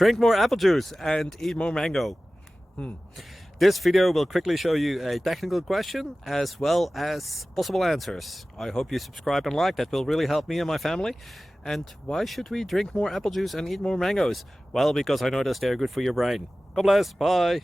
Drink more apple juice and eat more mango. This video will quickly show you a technical question as well as possible answers. I hope you subscribe and like, that will really help me and my family. And why should we drink more apple juice and eat more mangoes? Well, because I noticed they're good for your brain. God bless, bye!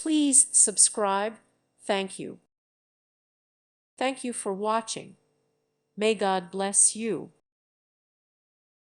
Please subscribe. Thank you. Thank you for watching. May God bless you.